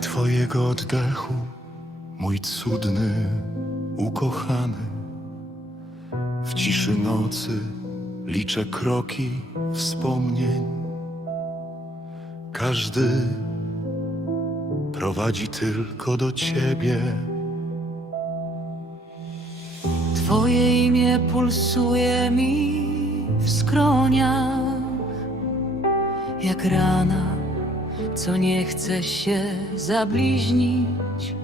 Twojego oddechu, mój cudny, ukochany. W ciszy nocy liczę kroki wspomnień. Każdy prowadzi tylko do Ciebie. Twoje imię pulsuje mi w skroniach, jak rana, co nie chce się zabliźnić.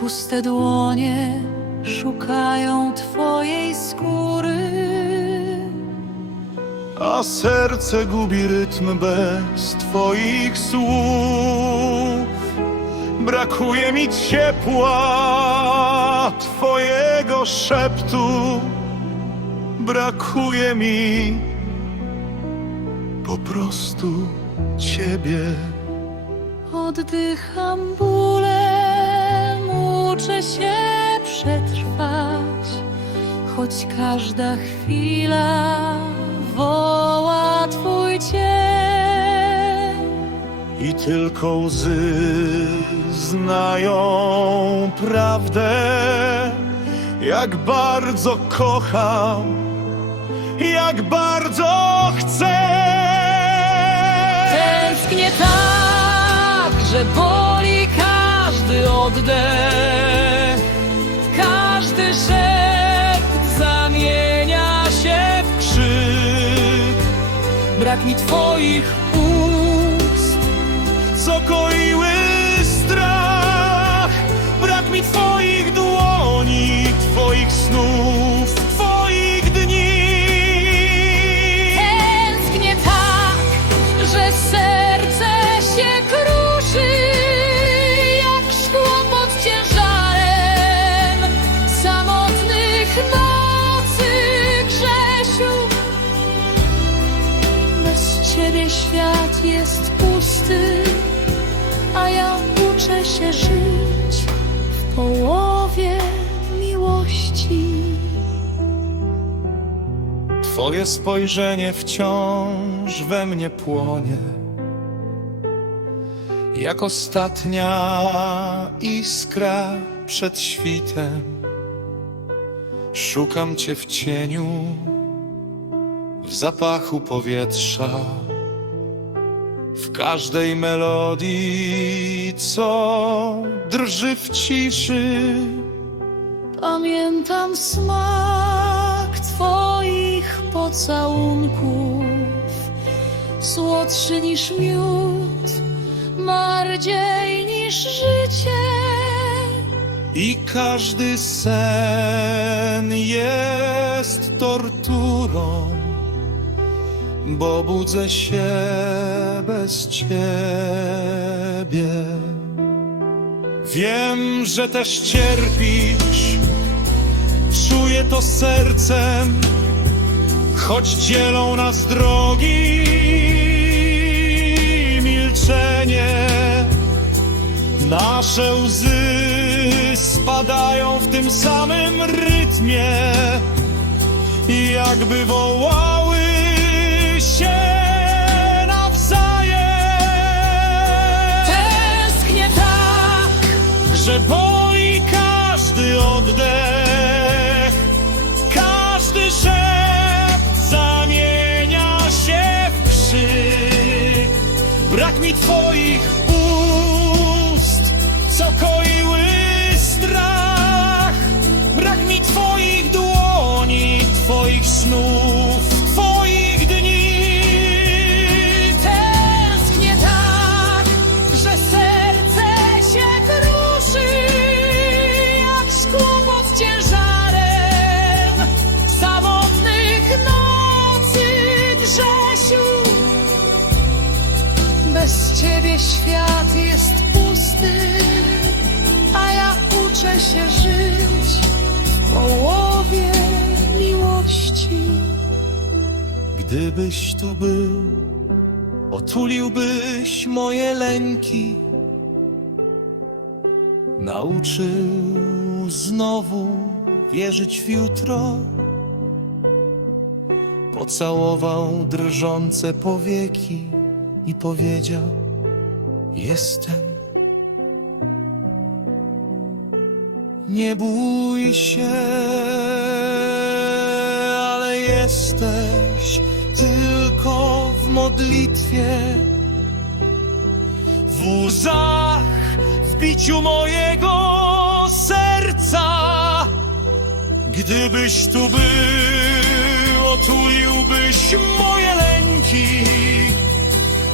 Puste dłonie szukają Twojej skóry. A serce gubi rytm bez Twoich słów. Brakuje mi ciepła Twojego szeptu. Brakuje mi po prostu Ciebie. Oddycham bólem, uczę się przetrwać, choć każda chwila woła Twój cień. I tylko łzy znają prawdę, jak bardzo kocham, jak bardzo chcę. Tęsknię tak, że boli każdy oddech, każdy szept zamienia się w krzyk. Brak mi Twoich ust, co koiły jest pusty, a ja uczę się żyć w połowie miłości. Twoje spojrzenie wciąż we mnie płonie, jak ostatnia iskra przed świtem. Szukam Cię w cieniu, w zapachu powietrza, w każdej melodii, co drży w ciszy. Pamiętam smak Twoich pocałunków, słodszy niż miód, bardziej niż życie. I każdy sen jest torturą, bo budzę się bez ciebie. Wiem, że też cierpisz, czuję to sercem, choć dzielą nas drogi, milczenie. Nasze łzy spadają w tym samym rytmie, jakby wołały Mi twoich świat jest pusty, a ja uczę się żyć w połowie miłości. Gdybyś tu był, otuliłbyś moje lęki, nauczył znowu wierzyć w jutro, pocałował drżące powieki i powiedział: jestem. Nie bój się, ale jesteś tylko w modlitwie, w łzach, w biciu mojego serca. Gdybyś tu był, otuliłbyś moje lęki,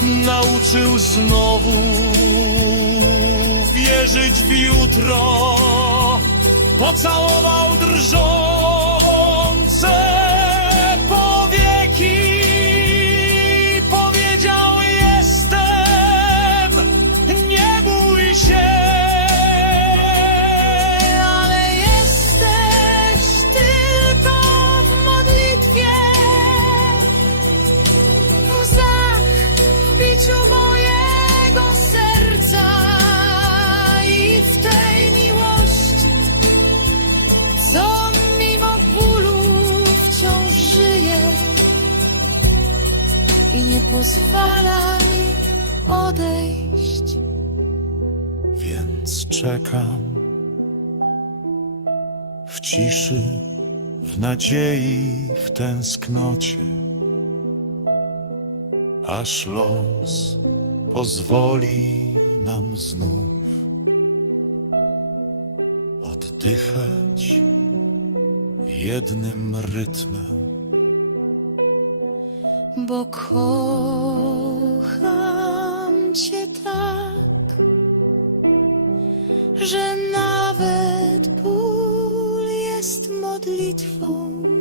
nauczył znowu wierzyć w jutro. Pocałował drżące nie pozwala odejść. Więc czekam w ciszy, w nadziei, w tęsknocie, aż los pozwoli nam znów oddychać jednym rytmem. Bo kocham Cię tak, że nawet ból jest modlitwą.